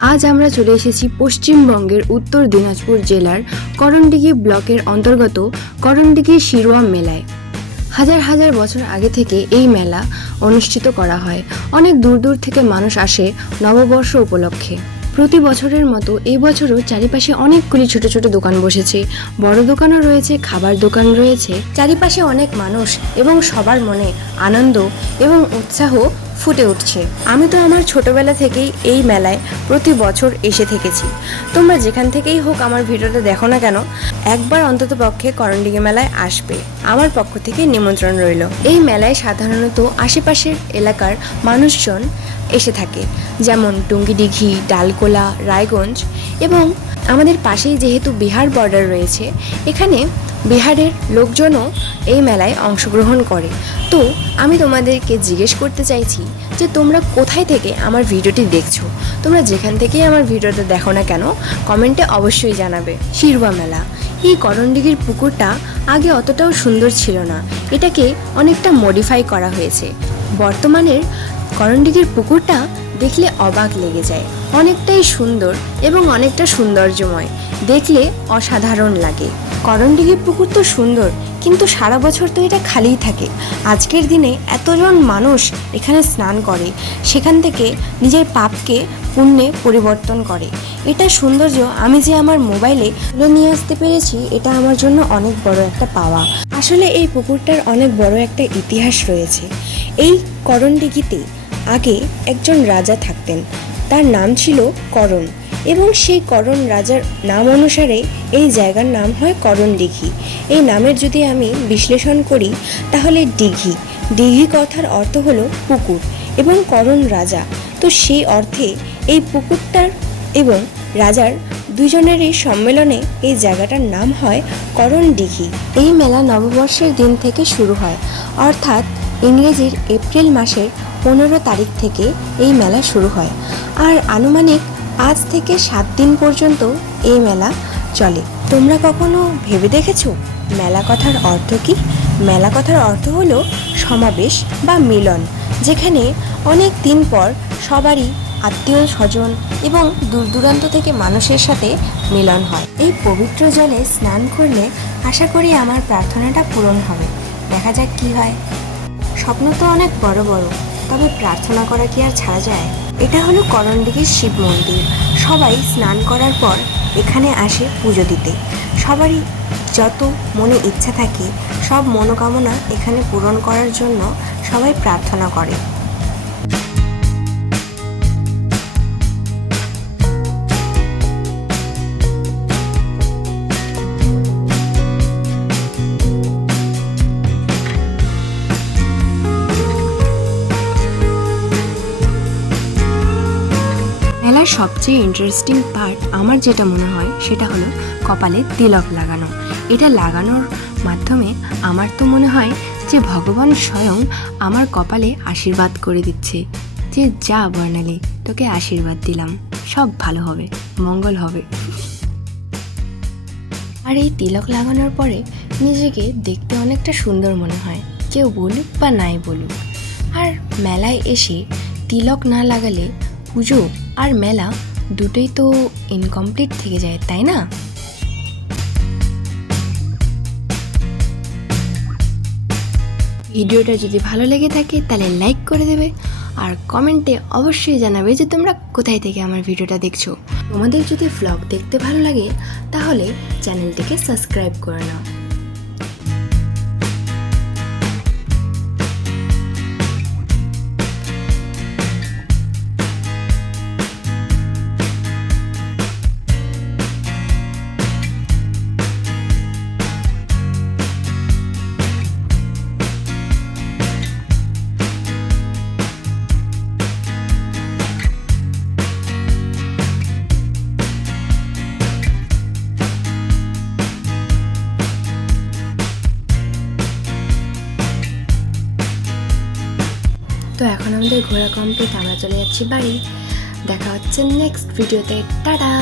আজ আমরা চলে এসেছি পশ্চিমবঙ্গের উত্তর দিনাজপুর জেলার করণডিঘি ব্লকের অন্তর্গত করণডিঘি শিরোয়া মেলায়। হাজার হাজার বছর আগে থেকে এই মেলা অনুষ্ঠিত করা হয়। অনেক দূর দূর থেকে মানুষ আসে নববর্ষ উপলক্ষে। প্রতি বছরের মতো এই বছরও চারিপাশে অনেকগুলি ছোট ছোট দোকান বসেছে, বড় দোকানও রয়েছে, খাবার দোকান রয়েছে। চারিপাশে অনেক মানুষ এবং সবার মনে আনন্দ এবং উৎসাহ ফুটে উঠছে। আমি তো আমার ছোটবেলা থেকেই এই মেলায় প্রতি বছর এসে থেকেছি। তোমরা যেখান থেকেই হোক আমার ভিডিওটা দেখো না কেন, একবার অন্তত পক্ষে করণডিঘি মেলায় আসবে, আমার পক্ষ থেকে নিমন্ত্রণ রইল। এই মেলায় সাধারণত আশেপাশের এলাকার মানুষজন এসে থাকে, যেমন টুঙ্গিডিঘি, ডালকোলা, রায়গঞ্জ এবং আমাদের পাশেই যেহেতু বিহার বর্ডার রয়েছে, এখানে বিহারের লোকজনও এই মেলায় অংশগ্রহণ করে। তো আমি তোমাদেরকে জিজ্ঞেস করতে চাইছি যে তোমরা কোথায় থেকে আমার ভিডিওটি দেখছো। তোমরা যেখান থেকেই আমার ভিডিওটা দেখো না কেন, কমেন্টে অবশ্যই জানাবে। শিরোয়া মেলা, এই করণডিঘির পুকুরটা আগে অতটাও সুন্দর ছিল না, এটাকে অনেকটা মডিফাই করা হয়েছে। বর্তমানের করণডিঘির পুকুরটা দেখলে অবাক লেগে যায়, অনেকটাই সুন্দর এবং অনেকটা সৌন্দর্যময়, দেখলে অসাধারণ লাগে। করণডিঘির পুকুর তো সুন্দর, কিন্তু সারা বছর তো এটা খালিই থাকে। আজকের দিনে এতজন মানুষ এখানে স্নান করে, সেখান থেকে নিজের পাপকে পুণ্যে পরিবর্তন করে। এটা সৌন্দর্য আমি যে আমার মোবাইলে তুলে নিয়ে আসতে পেরেছি, এটা আমার জন্য অনেক বড় একটা পাওয়া। আসলে এই পুকুরটার অনেক বড় একটা ইতিহাস রয়েছে। এই করণডিঘিতে আগে একজন রাজা থাকতেন, তার নাম ছিল করণ, এবং সেই করণ রাজার নাম অনুসারে এই জায়গার নাম হয় করণডিঘি। এই নামের যদি আমি বিশ্লেষণ করি তাহলে দিঘি, দিঘি কথার অর্থ হলো পুকুর, এবং করণ রাজা, তো সেই অর্থে এই পুকুরটার এবং রাজার দুজনেরই সম্মেলনে এই জায়গাটার নাম হয় করণডিঘি। এই মেলা নববর্ষের দিন থেকে শুরু হয়, অর্থাৎ ইংরেজির এপ্রিল মাসের 15 তারিখ থেকে এই মেলা শুরু হয়, আর আনুমানিক 5 থেকে 7 দিন পর্যন্ত এই মেলা চলে। তোমরা কখনো ভেবে দেখেছো মেলা কথার অর্থ কি? মেলা কথার অর্থ হলো সমাবেশ বা মিলন, যেখানে অনেক দিন পর সবারই আত্মীয় স্বজন এবং দূর দূরান্ত থেকে মানুষের সাথে মিলন হয়। এই পবিত্র জলে স্নান করলে আশা করি আমার প্রার্থনাটা পূরণ হবে। দেখা যাক কি হয়। স্বপ্ন তো অনেক বড় বড়, তবে প্রার্থনা করা কি আর ছাড়া যায়? এটা হলো করণডিঘির শিব মন্দির। সবাই স্নান করার পর এখানে আসে পুজো দিতে। সবারই যত মনে ইচ্ছা থাকে, সব মনোকামনা এখানে পূরণ করার জন্য সবাই প্রার্থনা করে। মেলার সবচেয়ে ইন্টারেস্টিং পার্ট আমার যেটা মনে হয় সেটা হলো কপালে তিলক লাগানো। এটা লাগানোর মাধ্যমে আমার তো মনে হয় যে ভগবান স্বয়ং আমার কপালে আশীর্বাদ করে দিচ্ছে যে যা বর্ণালী, তোকে আশীর্বাদ দিলাম, সব ভালো হবে, মঙ্গল হবে। আর এই তিলক লাগানোর পরে নিজেকে দেখতে অনেকটা সুন্দর মনে হয়, কেউ বলুক বা নাই বলুক। আর মেলায় এসে তিলক না লাগালে পুজো আর মেলা দুটোই তো ইনকমপ্লিট থেকে যায়, তাই না? ভিডিওটা যদি ভালো লেগে থাকে তাহলে লাইক করে দেবে, আর কমেন্টে অবশ্যই জানাবে যে তোমরা কোথায় থেকে আমার ভিডিওটা দেখছো। তোমাদের যদি ভ্লগ দেখতে ভালো লাগে তাহলে চ্যানেলটিকে সাবস্ক্রাইব করে নাও। তো এখন আমাদের ঘোরা কমপ্লিট, আমরা চলে যাচ্ছি বাড়ি। দেখা হচ্ছে নেক্সট ভিডিওতে। টাটা।